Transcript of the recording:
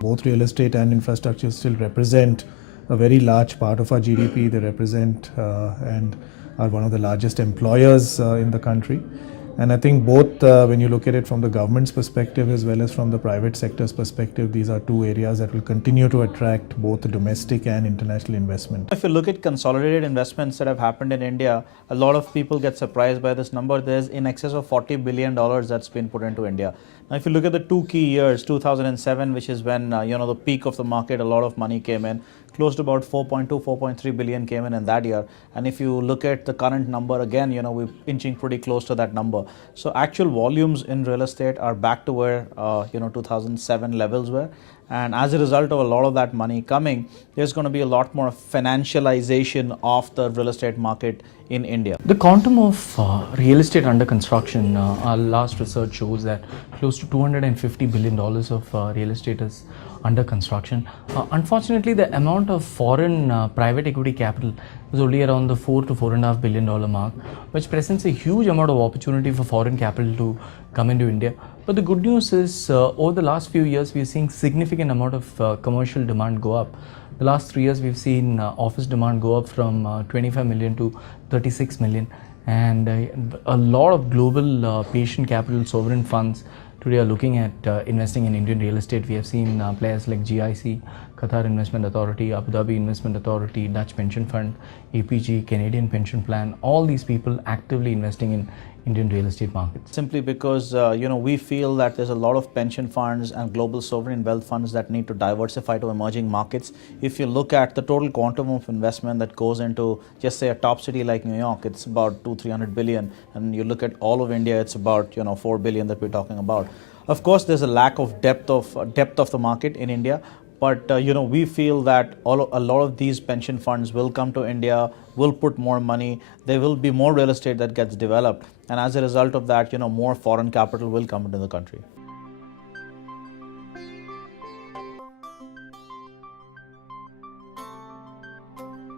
Both real estate and infrastructure still represent a very large part of our GDP. They represent and are one of the largest employers in the country. And I think both, when you look at it from the government's perspective as well as from the private sector's perspective, these are two areas that will continue to attract both domestic and international investment. If you look at consolidated investments that have happened in India, a lot of people get surprised by this number. There's in excess of $40 billion that's been put into India. Now, if you look at the two key years, 2007, which is when the peak of the market, a lot of money came in, close to about 4.2, 4.3 billion came in that year. And if you look at the current number, again, we're inching pretty close to that number. So actual volumes in real estate are back to where 2007 levels were. And as a result of a lot of that money coming, there's going to be a lot more financialization of the real estate market in India. The quantum of real estate under construction, our last research shows that close to $250 billion of real estate is under construction. Unfortunately, the amount of foreign private equity capital is only around the $4 to $4.5 billion mark, which presents a huge amount of opportunity for foreign capital to come into India. But the good news is, over the last few years, we are seeing significant amount of commercial demand go up. The last 3 years, we've seen office demand go up from 25 million to 36 million. And a lot of global patient capital sovereign funds today are looking at investing in Indian real estate. We have seen players like GIC, Qatar Investment Authority, Abu Dhabi Investment Authority, Dutch Pension Fund, APG, Canadian Pension Plan, all these people actively investing in Indian real estate markets. Simply because we feel that there's a lot of pension funds and global sovereign wealth funds that need to diversify to emerging markets. If you look at the total quantum of investment that goes into, just say, a top city like New York, it's about 200-300 billion, and you look at all of India, it's about 4 billion that we're talking about. Of course, there's a lack of depth of the market in India. But we feel that a lot of these pension funds will come to India, will put more money. There will be more real estate that gets developed, and as a result of that, more foreign capital will come into the country.